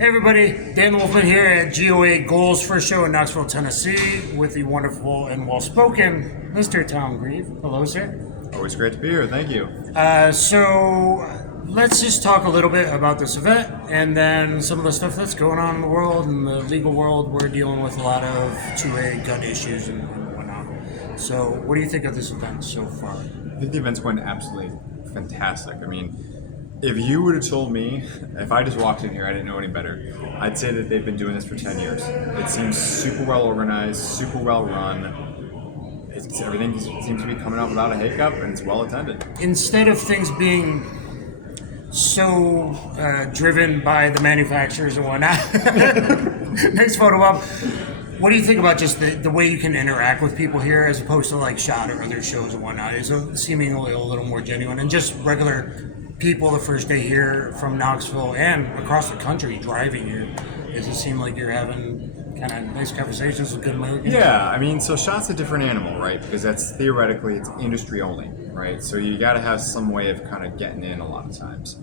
Hey everybody, Dan Wolfman here at GOA Goals first show in Knoxville, Tennessee with the wonderful and well-spoken Mr. Tom Grieve. Hello, sir. Always great to be here, thank you. So let's just talk a little bit about this event and then some of the stuff that's going on in the world and the legal world. We're dealing with a lot of 2A gun issues and whatnot. So what do you think of this event so far? I think the event's going absolutely fantastic. I mean, if you would have told me, if I just walked in here, I didn't know any better, I'd say that they've been doing this for 10 years. It seems super well organized, super well run. Everything seems to be coming out without a hiccup, and it's well attended. Instead of things being so driven by the manufacturers and whatnot, next photo up. What do you think about just the way you can interact with people here as opposed to like SHOT or other shows and whatnot? Is it seemingly a little more genuine and just regular people the first day here from Knoxville and across the country driving here? Does it seem like you're having kind of nice conversations with good Americans? Yeah, I mean, so SHOT's a different animal, right? Because that's theoretically, it's industry only, right? So you got to have some way of kind of getting in a lot of times.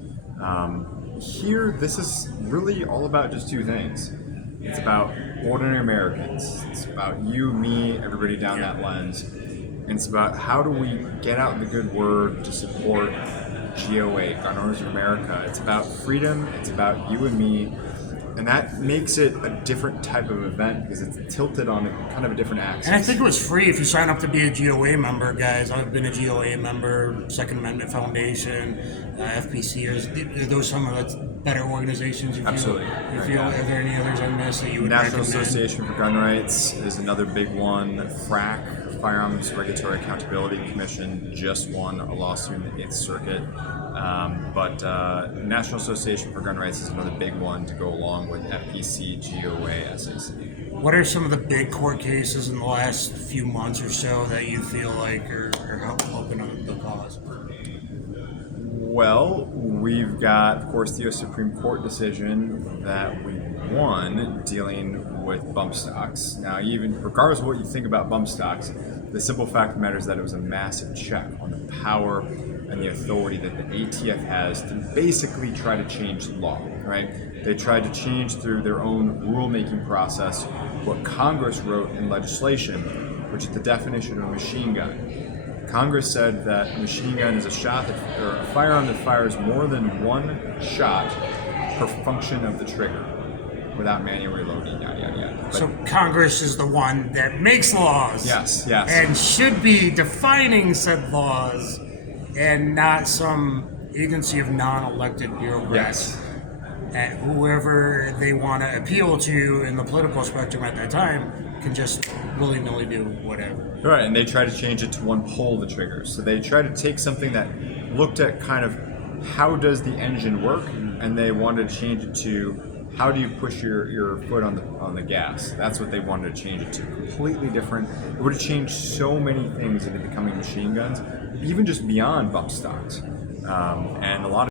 Here, this is really all about just two things. It's about ordinary Americans. It's about you, me, everybody down that lens. And it's about how do we get out the good word to support GOA, Gun Owners of America. It's about freedom, it's about you and me, and that makes it a different type of event because it's tilted on kind of a different axis. And I think it was free if you sign up to be a GOA member, guys. I've been a GOA member, Second Amendment Foundation, FPC. Are those some of the better organizations you feel? Absolutely. Are there any others I missed that you would National recommend? Association for Gun Rights is another big one. FRAC, Firearms Regulatory Accountability Commission, just won a lawsuit in the 8th Circuit. But National Association for Gun Rights is another big one to go along with FPC, GOA, SAC. What are some of the big court cases in the last few months or so that you feel like are helping the cause? Well, we've got, of course, the U.S. Supreme Court decision that we won dealing with bump stocks. Now, even regardless of what you think about bump stocks, the simple fact of the matter is that it was a massive check on the power and the authority that the ATF has to basically try to change the law, right? They tried to change through their own rulemaking process what Congress wrote in legislation, which is the definition of a machine gun. Congress said that a machine gun is a firearm that fires more than one shot per function of the trigger without manual reloading, yada, yada, yada. But so Congress is the one that makes laws. Yes. And should be defining said laws and not some agency of non-elected bureaucrats. Yes. And whoever they want to appeal to in the political spectrum at that time can just willy-nilly do whatever. Right, and they try to change it to one pull the trigger. So they try to take something that looked at kind of how does the engine work, and they wanted to change it to how do you push your foot on the gas. That's what they wanted to change it to. Completely different. It would have changed so many things into becoming machine guns, even just beyond bump stocks. And a lot of